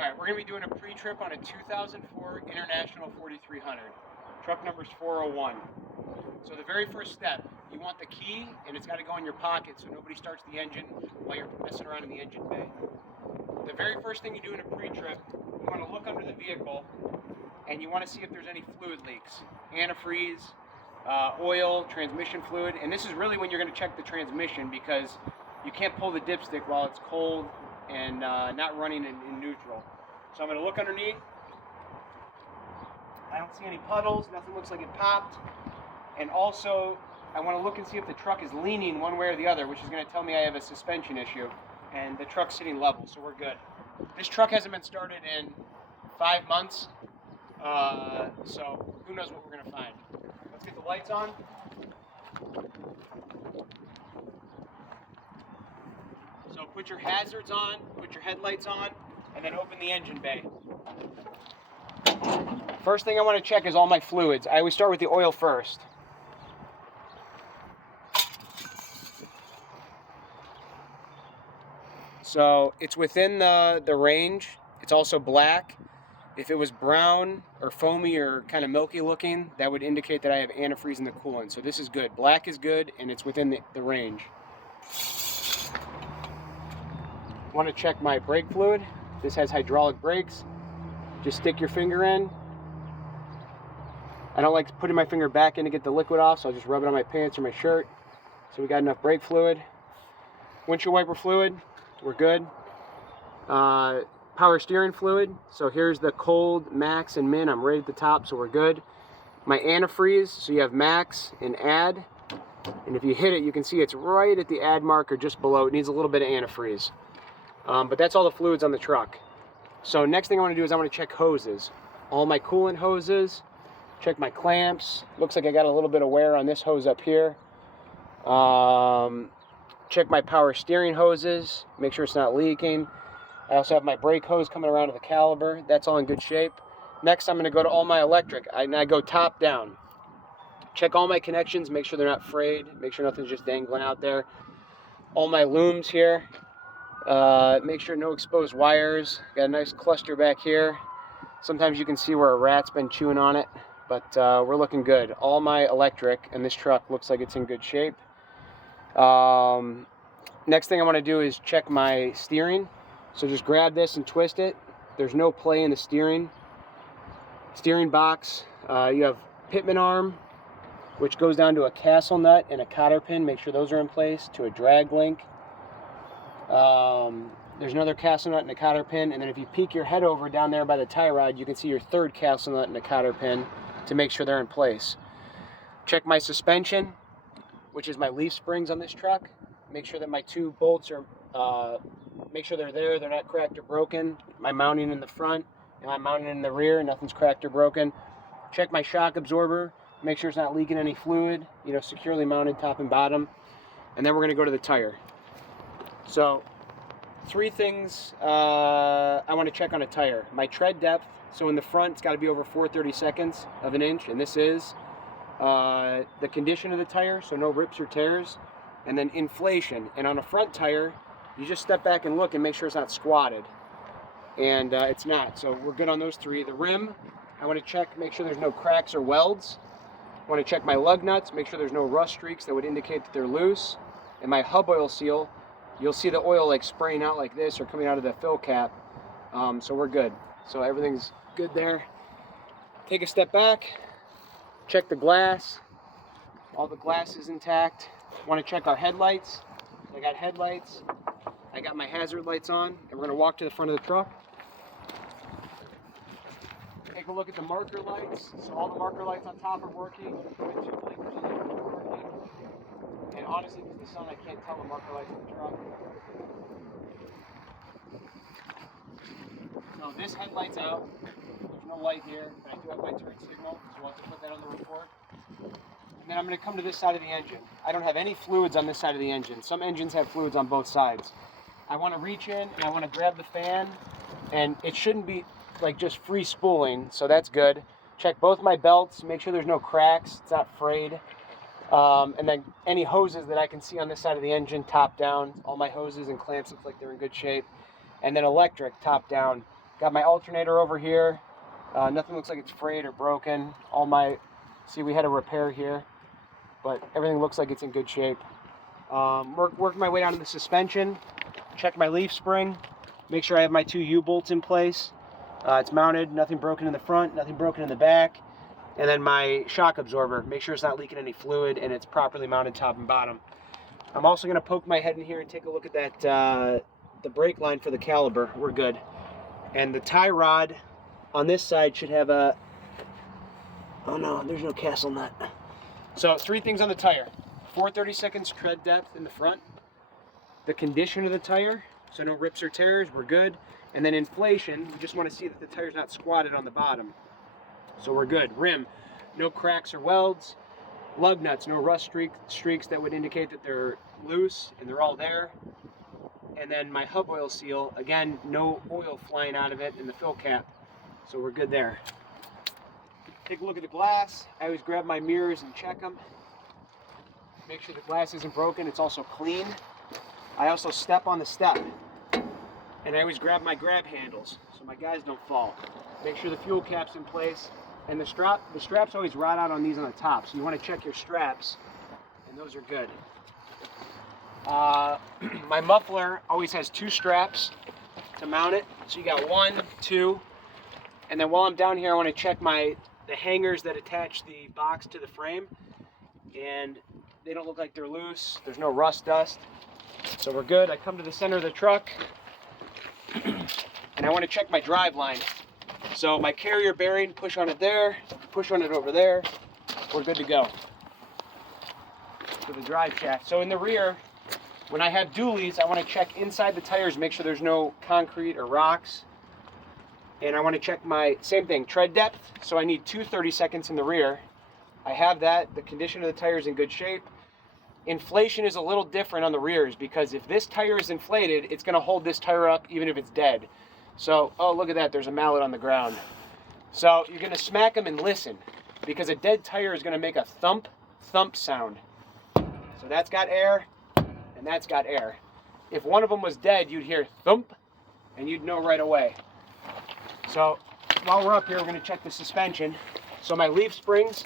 Alright, we're going to be doing a pre-trip on a 2004 International 4300. Truck number is 401. So the very first step, you want the key, and it's got to go in your pocket so nobody starts the engine while you're messing around in the engine bay. The very first thing you do in a pre-trip, you want to look under the vehicle, and you want to see if there's any fluid leaks. Antifreeze, oil, transmission fluid, and this is really when you're going to check the transmission because you can't pull the dipstick while it's cold and not running in neutral. So I'm going to look underneath. I don't see any puddles, nothing looks like it popped. And also, I want to look and see if the truck is leaning one way or the other, which is going to tell me I have a suspension issue. And the truck's sitting level, so we're good. This truck hasn't been started in 5 months, so who knows what we're going to find. Let's get the lights on. So put your hazards on, put your headlights on, and then open the engine bay. First thing I want to check is all my fluids. I always start with the oil first. So it's within the range. It's also black. If it was brown or foamy or kind of milky looking, that would indicate that I have antifreeze in the coolant. So this is good. Black is good, and it's within the range. Want to check my brake fluid. This has hydraulic brakes. Just stick your finger in. I don't like putting my finger back in to get the liquid off, so I'll just rub it on my pants or my shirt. So we got enough brake fluid. Windshield wiper fluid, we're good. Power steering fluid, so here's the cold, max, and min. I'm right at the top, so we're good. My antifreeze, so you have max and add. And if you hit it, you can see it's right at the add marker just below. It needs a little bit of antifreeze. But that's all the fluids on the truck. So next thing I want to do is I want to check hoses. All my coolant hoses, check my clamps. Looks like I got a little bit of wear on this hose up here. Check my power steering hoses, make sure it's not leaking. I also have my brake hose coming around to the caliper. That's all in good shape. Next, I'm going to go to all my electric. I go top down. Check all my connections, make sure they're not frayed, make sure nothing's just dangling out there. All my looms here. Make sure no exposed wires. Got a nice cluster back here. Sometimes you can see where a rat's been chewing on it, but we're looking good. All my electric in this truck looks like it's in good shape. Next thing I want to do is check my steering. So just grab this and twist it. There's no play in the steering box. You have pitman arm, which goes down to a castle nut and a cotter pin. Make sure those are in place, to a drag link. There's another castle nut and a cotter pin, and then if you peek your head over down there by the tie rod, you can see your third castle nut and a cotter pin to make sure they're in place. Check my suspension, which is my leaf springs on this truck. Make sure that my two bolts are, make sure they're not cracked or broken. My mounting in the front and my mounting in the rear, nothing's cracked or broken. Check my shock absorber, make sure it's not leaking any fluid, securely mounted top and bottom. And then we're gonna go to the tire. So, 3 things I want to check on a tire. My tread depth, so in the front it's got to be over 4/32 of an inch, and this is. The condition of the tire, so no rips or tears. And then inflation. And on a front tire, you just step back and look and make sure it's not squatted. And it's not, so we're good on those 3. The rim, I want to check, make sure there's no cracks or welds. I want to check my lug nuts, make sure there's no rust streaks that would indicate that they're loose. And my hub oil seal, you'll see the oil like spraying out like this or coming out of the fill cap. So we're good. So everything's good there. Take a step back, check the glass. All the glass is intact. Want to check our headlights. I got headlights. I got my hazard lights on, and we're going to walk to the front of the truck. Take a look at the marker lights. So all the marker lights on top are working. The windshield blinkers on the front are working. And honestly, with the sun, I can't tell the marker lights on the truck. So this headlight's out. There's no light here, but I do have my turn signal, so we'll have to put that on the report. And then I'm going to come to this side of the engine. I don't have any fluids on this side of the engine. Some engines have fluids on both sides. I want to reach in and I want to grab the fan, and it shouldn't be like just free spooling, so that's good. Check both my belts, make sure there's no cracks, it's not frayed. And then any hoses that I can see on this side of the engine, top down. All my hoses and clamps look like they're in good shape. And then electric, top down. Got my alternator over here. Nothing looks like it's frayed or broken. See, we had a repair here, but everything looks like it's in good shape. Worked my way down to the suspension. Check my leaf spring. Make sure I have my 2 U-bolts in place. It's mounted, nothing broken in the front, nothing broken in the back. And then my shock absorber. Make sure it's not leaking any fluid and it's properly mounted top and bottom. I'm also going to poke my head in here and take a look at that, the brake line for the caliper. We're good. And the tie rod on this side should have a, oh no, there's no castle nut. So 3 things on the tire. 4/32 tread depth in the front. The condition of the tire, so no rips or tears, we're good. And then inflation, we just want to see that the tire's not squatted on the bottom. So we're good. Rim, no cracks or welds. Lug nuts, no rust streaks that would indicate that they're loose, and they're all there. And then my hub oil seal, again, no oil flying out of it in the fill cap. So we're good there. Take a look at the glass. I always grab my mirrors and check them. Make sure the glass isn't broken. It's also clean. I also step on the step. And I always grab my grab handles so my guys don't fall. Make sure the fuel cap's in place. And the straps always rot out on these on the top. So you want to check your straps. And those are good. My muffler always has 2 straps to mount it. So you got 1, 2. And then while I'm down here, I want to check the hangers that attach the box to the frame. And they don't look like they're loose. There's no rust dust. So we're good. I come to the center of the truck and I want to check my drive line. So my carrier bearing, push on it there, push on it over there. We're good to go. For the drive shaft. So in the rear, when I have dualies, I want to check inside the tires, make sure there's no concrete or rocks. And I want to check my, same thing, tread depth. So I need 2 30-seconds in the rear. I have that. The condition of the tire is in good shape. Inflation is a little different on the rears because if this tire is inflated, it's going to hold this tire up even if it's dead. So, oh, look at that. There's a mallet on the ground. So you're going to smack them and listen because a dead tire is going to make a thump, thump sound. So that's got air and that's got air. If one of them was dead, you'd hear thump and you'd know right away. So while we're up here, we're going to check the suspension. So my leaf springs,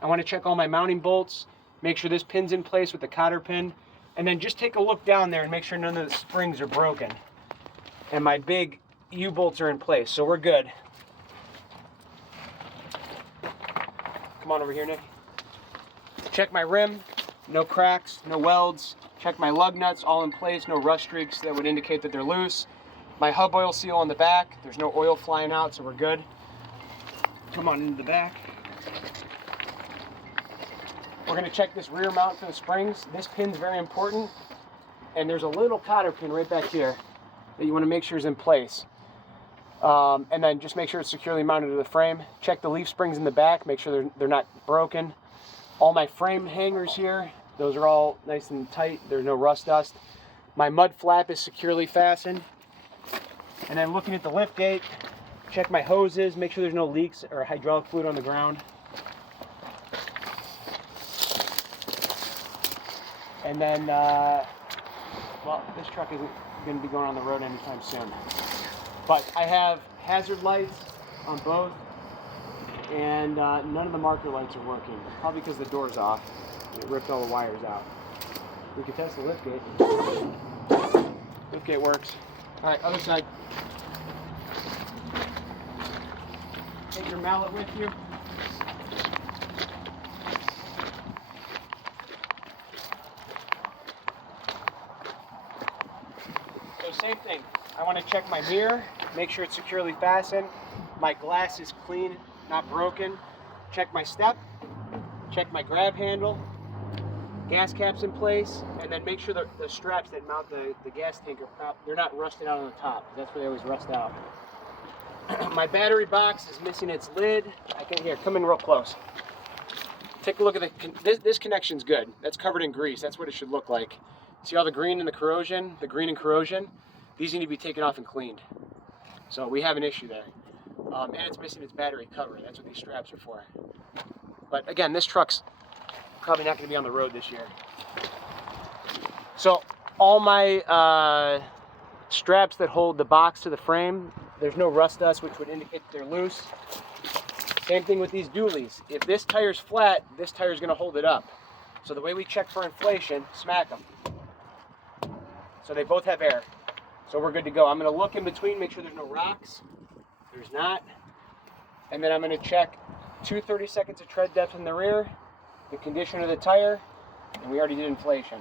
I want to check all my mounting bolts, make sure this pin's in place with the cotter pin, and then just take a look down there and make sure none of the springs are broken. And my big U-bolts are in place, so we're good. Come on over here, Nick. Check my rim, no cracks, no welds. Check my lug nuts, all in place, no rust streaks that would indicate that they're loose. My hub oil seal on the back, there's no oil flying out, so we're good. Come on into the back. We're going to check this rear mount for the springs. This pin's very important, and there's a little cotter pin right back here that you want to make sure is in place. And then just make sure it's securely mounted to the frame. Check the leaf springs in the back, make sure they're not broken. All my frame hangers here, those are all nice and tight. There's no rust dust. My mud flap is securely fastened. And then looking at the lift gate, check my hoses, make sure there's no leaks or hydraulic fluid on the ground. And then, well, this truck isn't going to be going on the road anytime soon. But I have hazard lights on both, and none of the marker lights are working. Probably because the door's off. It ripped all the wires out. We can test the lift gate. Lift gate works. All right, other side. Take your mallet with you. So same thing. I want to check my mirror, make sure it's securely fastened. My glass is clean, not broken. Check my step, check my grab handle, gas cap's in place, and then make sure the straps that mount the gas tank they're not rusted out on the top. That's where they always rust out. My battery box is missing its lid. Here, come in real close. Take a look at this connection's good. That's covered in grease. That's what it should look like. See all the green and the corrosion, These need to be taken off and cleaned. So we have an issue there. And it's missing its battery cover. That's what these straps are for. But again, this truck's probably not going to be on the road this year. So all my straps that hold the box to the frame, there's no rust dust, which would indicate that they're loose. Same thing with these dualies. If this tire's flat, this tire's going to hold it up. So the way we check for inflation, smack them. So they both have air. So we're good to go. I'm going to look in between, make sure there's no rocks. There's not. And then I'm going to check 2 seconds of tread depth in the rear, the condition of the tire, and we already did inflation.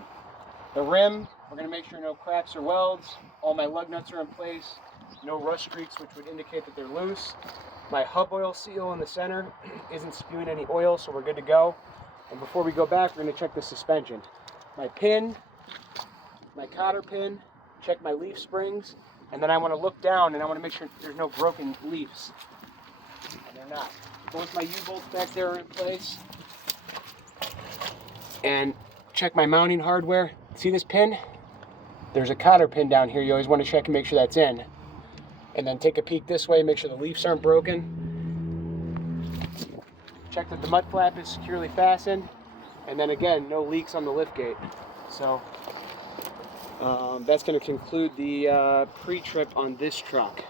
The rim, we're going to make sure no cracks or welds. All my lug nuts are in place. No rust streaks, which would indicate that they're loose. My hub oil seal in the center isn't spewing any oil, so we're good to go. And before we go back, we're going to check the suspension. My pin, my cotter pin, check my leaf springs, and then I want to look down and I want to make sure there's no broken leaves. And they're not. Both my U-bolts back there are in place. And check my mounting hardware. See this pin? There's a cotter pin down here. You always want to check and make sure that's in. And then take a peek this way, make sure the leaves aren't broken. Check that the mud flap is securely fastened. And then again, no leaks on the lift gate. So that's going to conclude the pre-trip on this truck.